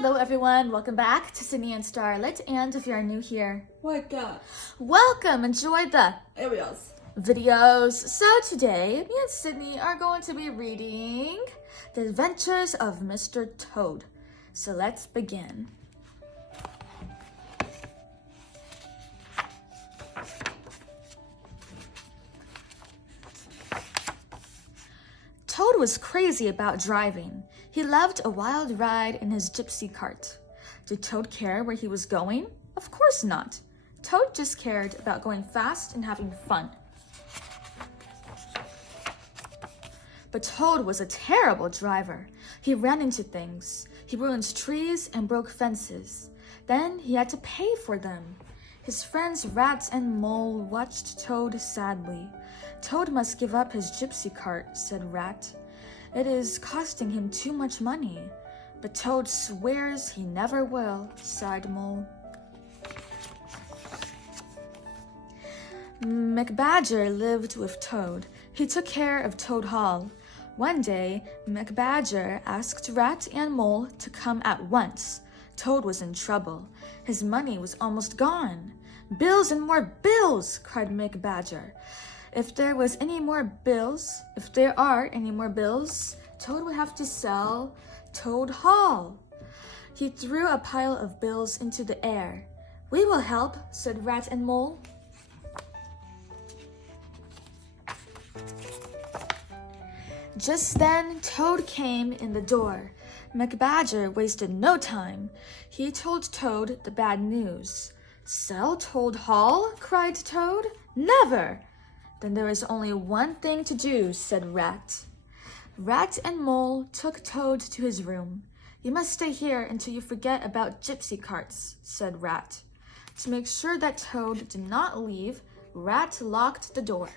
Hello everyone, welcome back to Sydney and Starlet, and if you're new here, welcome, enjoy the videos. So today, me and Sydney are going to be reading The Adventures of Mr. Toad. So let's begin. Toad was crazy about driving. He loved a wild ride in his gypsy cart. Did Toad care where he was going? Of course not. Toad just cared about going fast and having fun. But Toad was a terrible driver. He ran into things. He ruined trees and broke fences. Then he had to pay for them. His friends Rat and Mole watched Toad sadly. Toad must give up his gypsy cart, said Rat. It is costing him too much money. But Toad swears he never will, sighed Mole. McBadger lived with Toad. He took care of Toad Hall. One day, McBadger asked Rat and Mole to come at once. Toad was in trouble. His money was almost gone. Bills and more bills, cried McBadger. If there are any more bills, Toad would have to sell Toad Hall. He threw a pile of bills into the air. We will help, said Rat and Mole. Just then, Toad came in the door. McBadger wasted no time. He told Toad the bad news. Sell Toad Hall? Cried Toad. Never! Then there is only one thing to do, said Rat. Rat and Mole took Toad to his room. You must stay here until you forget about gypsy carts, said Rat. To make sure that Toad did not leave, Rat locked the door.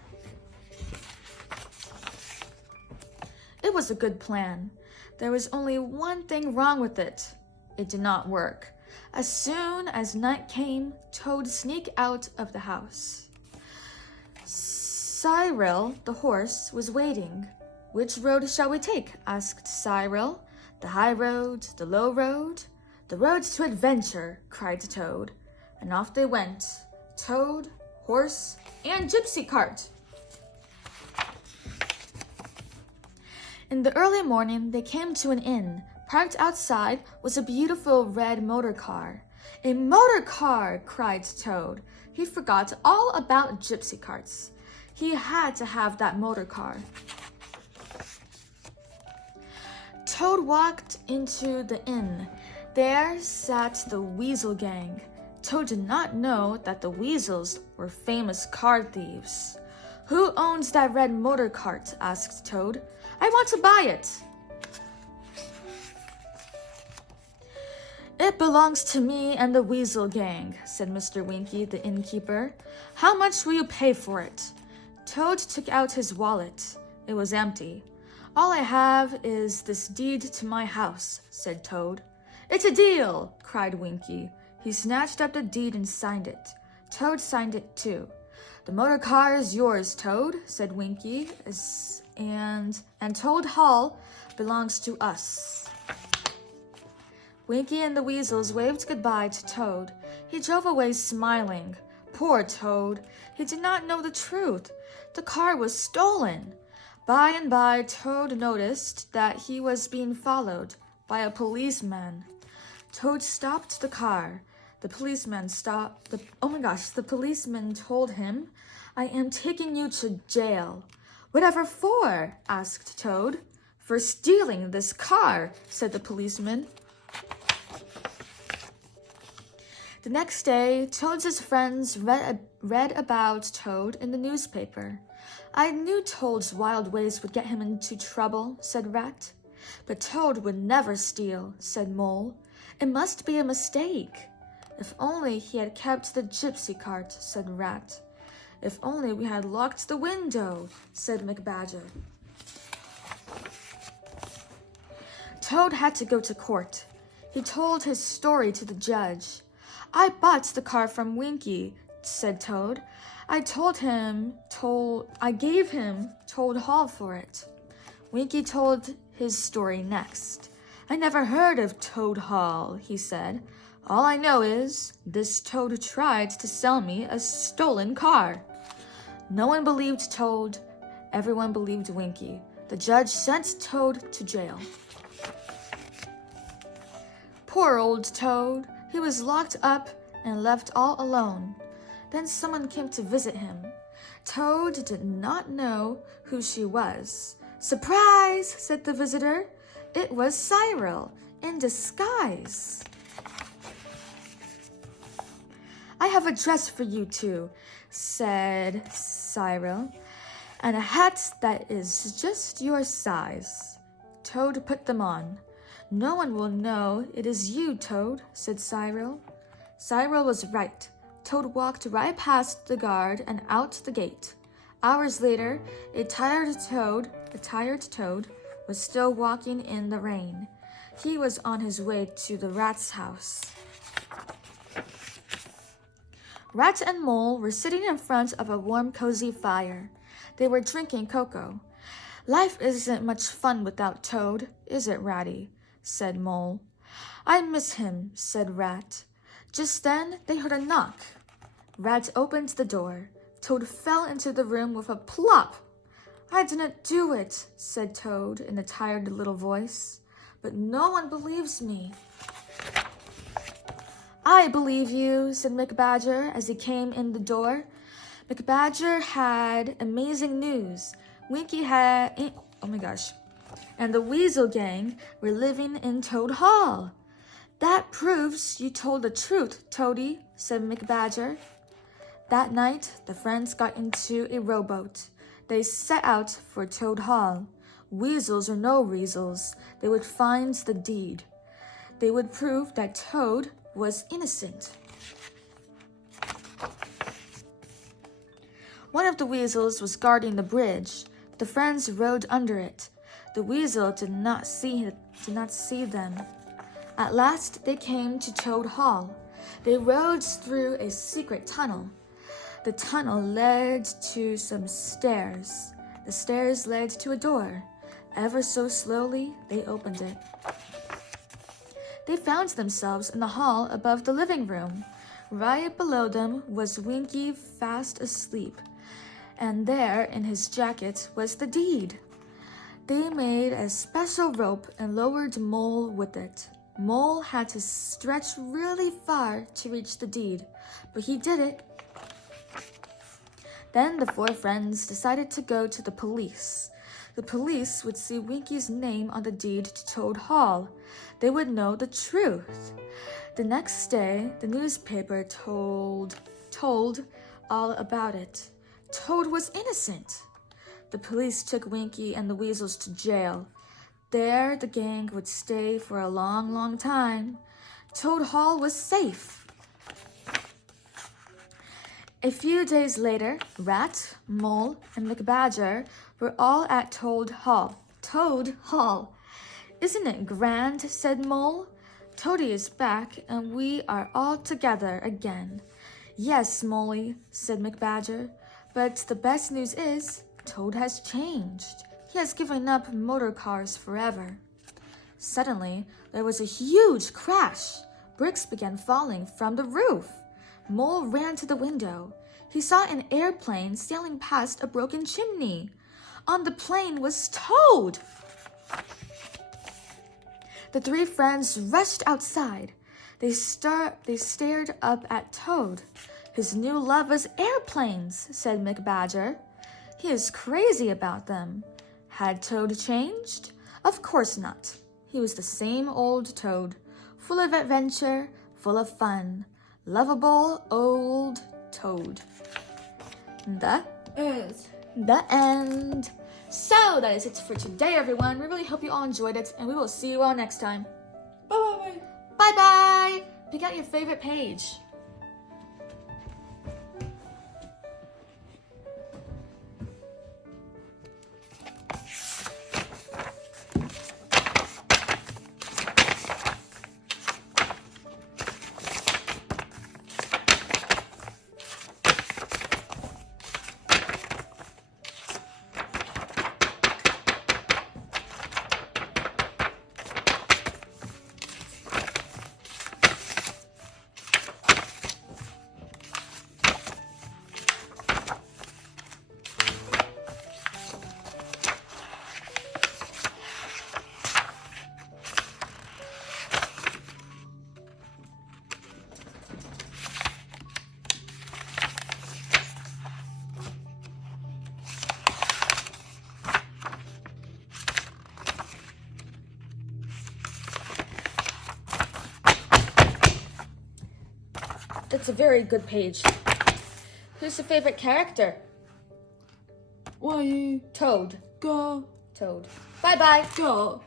It was a good plan. There was only one thing wrong with it. It did not work. As soon as night came, Toad sneaked out of the house. Cyril, the horse, was waiting. Which road shall we take? Asked Cyril. The high road, the low road? The road to adventure, cried Toad. And off they went. Toad, horse, and gypsy cart. In the early morning, they came to an inn. Parked outside was a beautiful red motor car. A motor car, cried Toad. He forgot all about gypsy carts. He had to have that motor car. Toad walked into the inn. There sat the Weasel gang. Toad did not know that the Weasels were famous car thieves. Who owns that red motor cart? Asked Toad. I want to buy it. It belongs to me and the Weasel gang, said Mr. Winky, the innkeeper. How much will you pay for it? Toad took out his wallet. It was empty. All I have is this deed to my house, said Toad. It's a deal, cried Winky. He snatched up the deed and signed it. Toad signed it too. The motor car is yours, Toad, said Winky, and Toad Hall belongs to us. Winky and the Weasels waved goodbye to Toad. He drove away smiling. Poor Toad. He did not know the truth. The car was stolen. By and by, Toad noticed that he was being followed by a policeman. Toad stopped the car. The policeman told him, I am taking you to jail. Whatever for? Asked Toad. For stealing this car, said the policeman. The next day, Toad's friends read about Toad in the newspaper. I knew Toad's wild ways would get him into trouble, said Rat. But Toad would never steal, said Mole. It must be a mistake. If only he had kept the gypsy cart, said Rat. If only we had locked the window, said McBadger. Toad had to go to court. He told his story to the judge. I bought the car from Winky, said Toad. I gave him Toad Hall for it. Winky told his story next. I never heard of Toad Hall, he said. All I know is this toad tried to sell me a stolen car. No one believed Toad. Everyone believed Winky. The judge sent Toad to jail. Poor old Toad. He was locked up and left all alone. Then someone came to visit him. Toad did not know who she was. Surprise, said the visitor. It was Cyril in disguise. I have a dress for you two, said Cyril, and a hat that is just your size. Toad put them on. No one will know it is you, Toad, said Cyril. Cyril was right. Toad walked right past the guard and out the gate. Hours later, a tired Toad was still walking in the rain. He was on his way to the rat's house. Rat and Mole were sitting in front of a warm, cozy fire. They were drinking cocoa. Life isn't much fun without Toad, is it, Ratty? Said Mole. I miss him, said Rat. Just then, they heard a knock. Rat opened the door. Toad fell into the room with a plop. I didn't do it, said Toad in a tired little voice. But no one believes me. I believe you, said McBadger as he came in the door. McBadger had amazing news. Winky had... Oh my gosh. And the Weasel Gang were living in Toad Hall. That proves you told the truth, Toady, said McBadger. That night, the friends got into a rowboat. They set out for Toad Hall. Weasels or no weasels, they would find the deed. They would prove that Toad was innocent. One of the weasels was guarding the bridge. The friends rode under it. The weasel did not see them. At last, they came to Toad Hall. They rode through a secret tunnel. The tunnel led to some stairs. The stairs led to a door. Ever so slowly, they opened it. They found themselves in the hall above the living room. Right below them was Winky fast asleep, and there in his jacket was the deed. They made a special rope and lowered Mole with it. Mole had to stretch really far to reach the deed, but he did it. Then the four friends decided to go to the police. The police would see Winky's name on the deed to Toad Hall. They would know the truth. The next day, the newspaper told all about it. Toad was innocent. The police took Winky and the weasels to jail. There, the gang would stay for a long, long time. Toad Hall was safe. A few days later, Rat, Mole, and McBadger were all at Toad Hall. Toad Hall. Isn't it grand, said Mole. Toady is back, and we are all together again. Yes, Molly, said McBadger, but the best news is Toad has changed. He has given up motor cars forever. Suddenly, there was a huge crash. Bricks began falling from the roof. Mole ran to the window. He saw an airplane sailing past a broken chimney. On the plane was Toad. The three friends rushed outside. They stared up at Toad. His new love was airplanes, said McBadger. He is crazy about them. Had Toad changed? Of course not. He was the same old Toad, full of adventure, full of fun. Lovable old Toad. That is the end. So that is it for today, everyone. We really hope you all enjoyed it, and we will see you all next time. Bye-bye. Bye-bye. Pick out your favorite page. That's a very good page. Who's your favorite character? Why? Toad. Go. Toad. Bye-bye. Go.